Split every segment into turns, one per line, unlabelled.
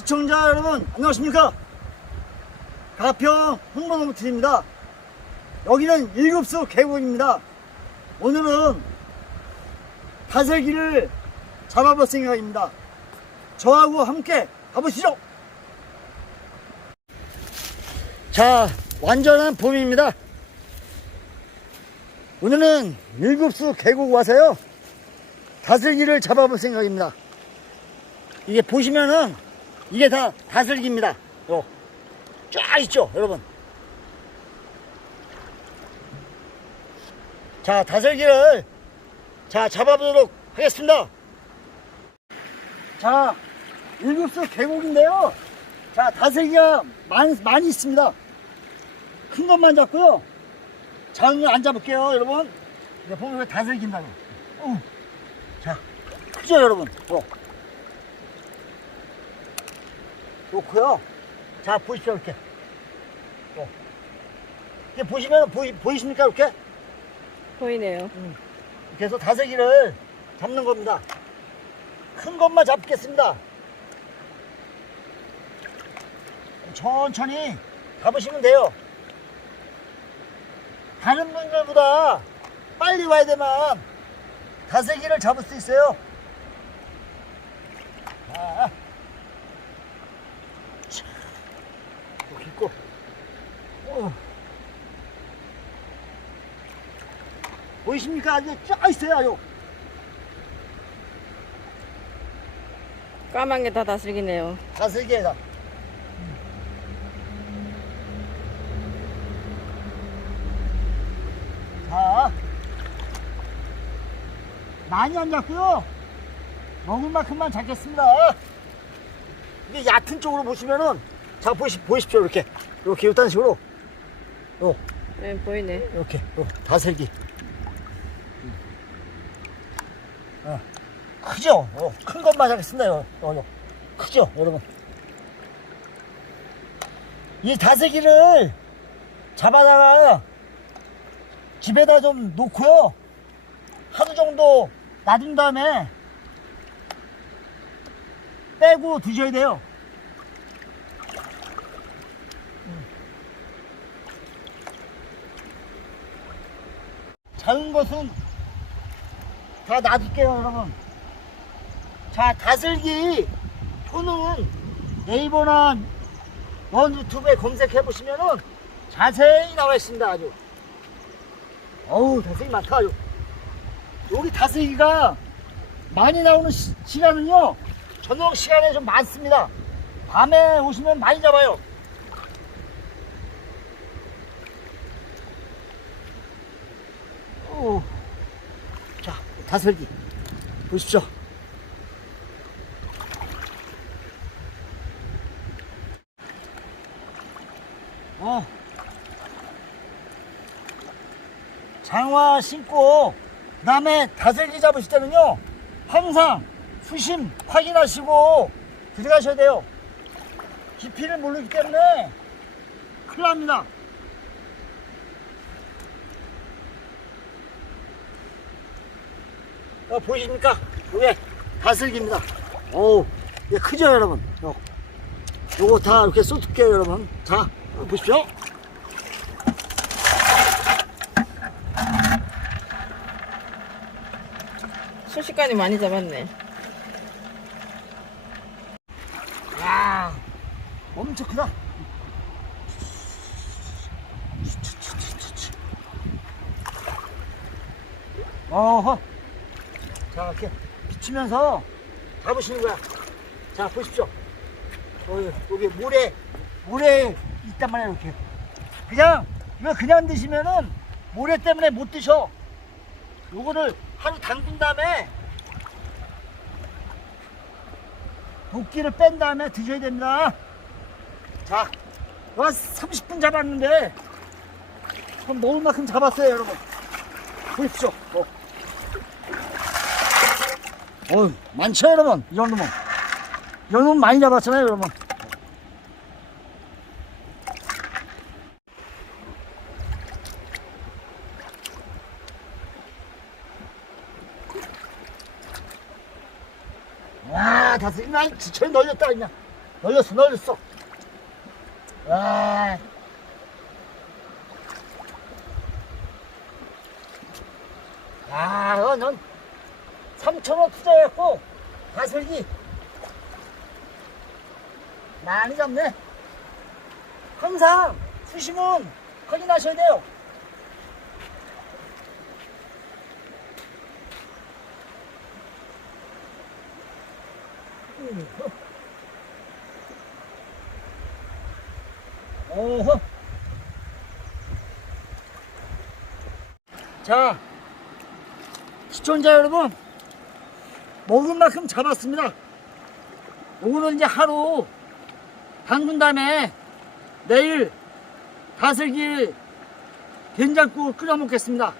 시청자 여러분 안녕하십니까? 가평 홍보노무팀입니다. 여기는 일급수 계곡입니다. 오늘은 다슬기를 잡아볼 생각입니다. 저하고 함께 가보시죠. 자 완전한 봄입니다. 오늘은 일급수 계곡 와서요. 다슬기를 잡아볼 생각입니다. 이게 보시면은 이게 다 다슬기입니다. 요. 쫙 있죠, 여러분. 자, 다슬기를 자, 잡아보도록 하겠습니다. 자, 일급수 계곡인데요. 자, 다슬기가 많이, 많이 있습니다. 큰 것만 잡고요. 작은 거안 잡을게요, 여러분. 이제 보면 왜 다슬기인다고. 어. 자, 크죠, 여러분? 어. 놓고요. 자, 보십시오, 이렇게. 또. 이렇게 보시면, 보이, 보이십니까, 이렇게?
보이네요.
이렇게 해서 다슬기를 잡는 겁니다. 큰 것만 잡겠습니다. 천천히 잡으시면 돼요. 다른 분들보다 빨리 와야 되면 다슬기를 잡을 수 있어요. 자, 자, 이렇게 있고. 어. 보이십니까? 아주 쫙 있어요.
까만 게 다 다슬기네요.
다슬기에다. 자, 많이 안 잡고요. 먹을 만큼만 잡겠습니다. 이게 얕은 쪽으로 보시면은, 자, 보시, 보십시오. 이렇게. 이렇게, 이런 식으로. 요,
네, 보이네.
이렇게. 요, 다슬기. 어, 크죠? 어, 큰 것만 잡겠습니다. 요, 요, 요. 크죠? 여러분. 이 다슬기를 잡아다가 집에다 좀 놓고요. 하루 정도 놔둔 다음에 빼고 드셔야 돼요. 작은 것은 다 놔둘게요, 여러분. 자, 다슬기 표는 네이버나 원 유튜브에 검색해 보시면은 자세히 나와 있습니다, 아주. 어우, 다슬기 많다, 아주. 여기 다슬기가 많이 나오는 시, 시간은요, 저녁 시간에 좀 많습니다. 밤에 오시면 많이 잡아요. 오. 자, 다슬기. 보십시오. 어. 장화 신고 그 다음에 다슬기 잡으실 때는요 항상 수심 확인하시고 들어가셔야 돼요 깊이를 모르기 때문에 큰일 납니다 어, 보이십니까? 이게 다슬기입니다 오, 이게 크죠 여러분 요, 요거 다 이렇게 쏟을게요 여러분 자 어, 보십시오
순식간에 많이 잡았네.
야 엄청 크다. 어허. 자, 이렇게 비치면서 잡으시는 거야. 자, 보십시오. 어, 여기 모래, 모래 있단 말이야, 이렇게. 그냥, 이거 그냥 드시면은 모래 때문에 못 드셔. 요거를 하루 담근 다음에 도끼를 뺀 다음에 드셔야 됩니다. 자, 와 30분 잡았는데 그럼 먹을 만큼 잡았어요, 여러분. 보십시오. 어. 어, 많죠, 여러분. 이 정도면. 이 정도면 많이 잡았잖아요, 여러분. 와, 다섯, 난 지천에 널렸다, 그냥. 널렸어, 널렸어. 와. 아, 어, 넌 3천원 투자했고, 가슬기 많이 잡네. 항상 수심은 확인하셔야 돼요. 어허. 자, 시청자 여러분, 먹은 만큼 잡았습니다. 오늘은 이제 하루 담근 다음에 내일 다슬기 된장국 끓여 먹겠습니다.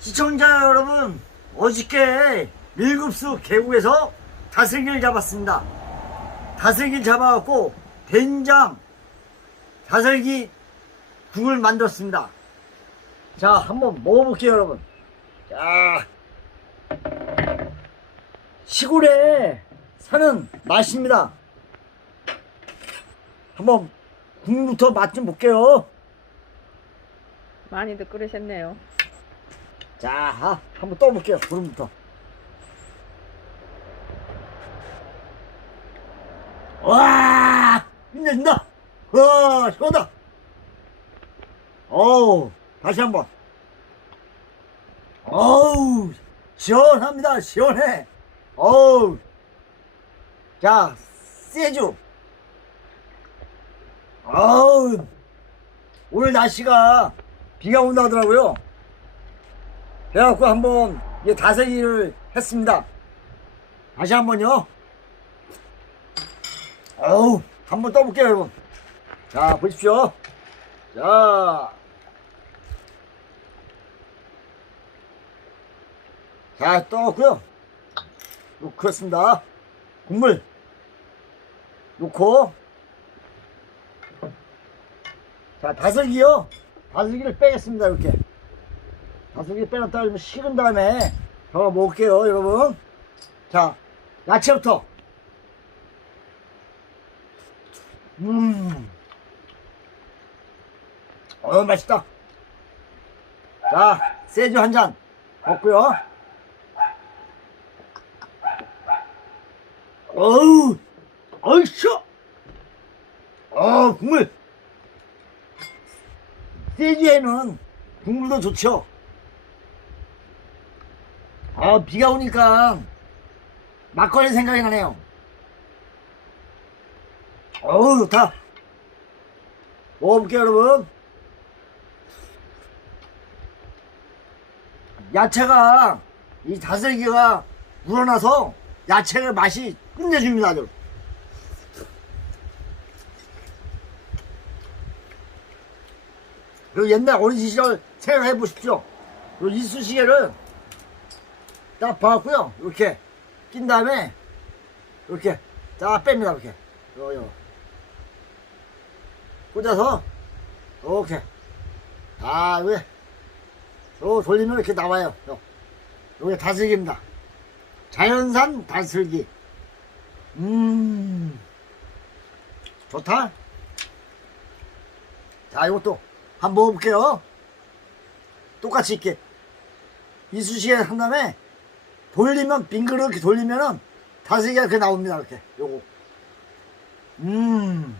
시청자 여러분, 어저께 밀급수 계곡에서 다슬기를 잡았습니다. 다슬기를 잡아갖고 된장 다슬기 국을 만들었습니다. 자, 한번 먹어볼게요, 여러분. 자, 시골에 사는 맛입니다. 한번 국부터 맛 좀 볼게요.
많이들 끓으셨네요.
자, 한번 떠볼게요. 구름부터. 와, 힘내준다. 와, 시원하다. 어우, 다시 한 번. 어우, 시원합니다. 시원해. 어우. 자, 세주. 어우, 오늘 날씨가 비가 온다 하더라고요. 그래갖고 한번 이제 다슬기를 했습니다. 다시 한번요. 어우, 한번 떠볼게요, 여러분. 자, 보십시오. 자. 자, 떠고요. 놓고 그렇습니다. 국물 놓고. 자, 다슬기요. 다슬기를 빼겠습니다, 이렇게. 다슬기 빼놨다 그러면 식은 다음에 저 먹을게요 여러분. 자 야채부터. 음. 어, 맛있다. 자 세주 한 잔 먹고요. 어우 어이쇼 어 국물. 세주에는 국물도 좋죠 아, 비가 오니까 막걸리 생각이 나네요. 어우, 좋다. 먹어볼게요, 여러분. 야채가, 이 다슬기가 우러나서 야채의 맛이 끝내줍니다, 아주. 그 옛날 어린 시절 생각해 보십시오. 그 이쑤시개를 딱 봐갖고요. 이렇게 낀 다음에 이렇게 딱 뺍니다. 이렇게. 요, 요. 꽂아서 이렇게. 아, 왜? 요 돌리면 이렇게 나와요. 요. 요게 다슬기입니다. 자연산 다슬기. 음. 좋다. 자, 이것도 한번 먹어볼게요. 똑같이 이렇게 이쑤시개 한 다음에 돌리면 빙그르 이렇게 돌리면은 다슬기가 이렇게 나옵니다. 이렇게 요거. 음.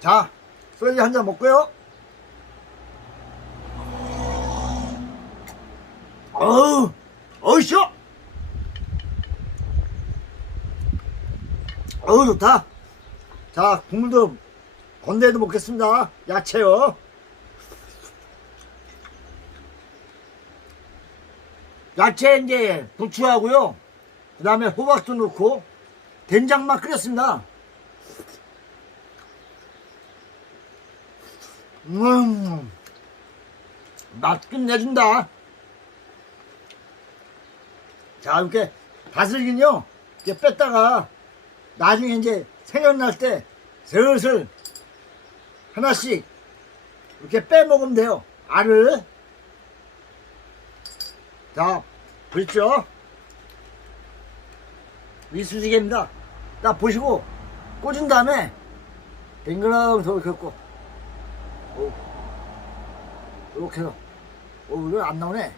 자, 소주 한 잔 먹고요. 어우, 어우, 쉬어! 어우, 좋다. 자, 국물도 건대도 먹겠습니다. 야채요. 야채 이제 부추하고요. 그 다음에 호박도 넣고 된장만 끓였습니다. 음, 맛 끝내준다. 자, 이렇게 다슬기는요, 이렇게 뺐다가 나중에 이제 생각날 때 슬슬 하나씩 이렇게 빼 먹으면 돼요. 알을. 자, 보십시오. 이쑤시개입니다. 딱 보시고 꽂은 다음에 뱅그랑 더 긋고 오. 이렇게 해서 오 이거 안 나오네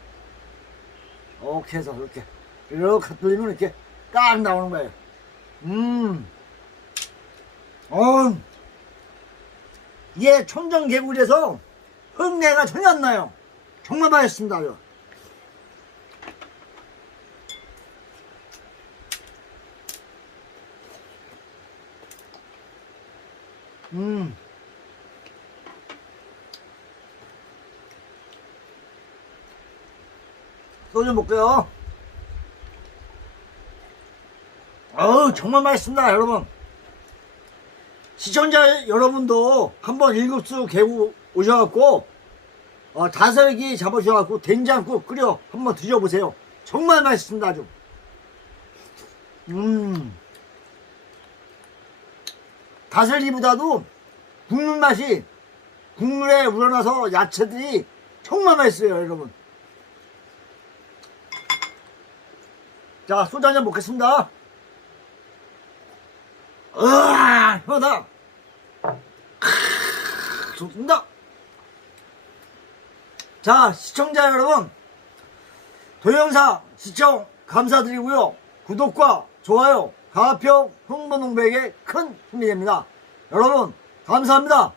이렇게 해서 이렇게 이렇게 돌리면 이렇게 딱 나오는 거예요 음 어, 이게 청정개구리에서 흙내가 전혀 안 나요 정말 맛있습니다 이거. 음. 소주 먹고요. 어우, 정말 맛있습니다, 여러분. 시청자 여러분도 한번 일급수 개구 오셔갖고, 어, 다슬기 잡으셔갖고 된장국 끓여 한번 드셔보세요. 정말 맛있습니다, 아주. 음. 다슬기보다도 국물 맛이 국물에 우러나서 야채들이 정말 맛있어요, 여러분. 자, 소주 한잔 먹겠습니다. 으아. 크으, 좋습니다. 자, 시청자 여러분. 동영상 시청 감사드리고요. 구독과 좋아요, 가평, 흥분홍백에 큰 힘이 됩니다. 여러분, 감사합니다.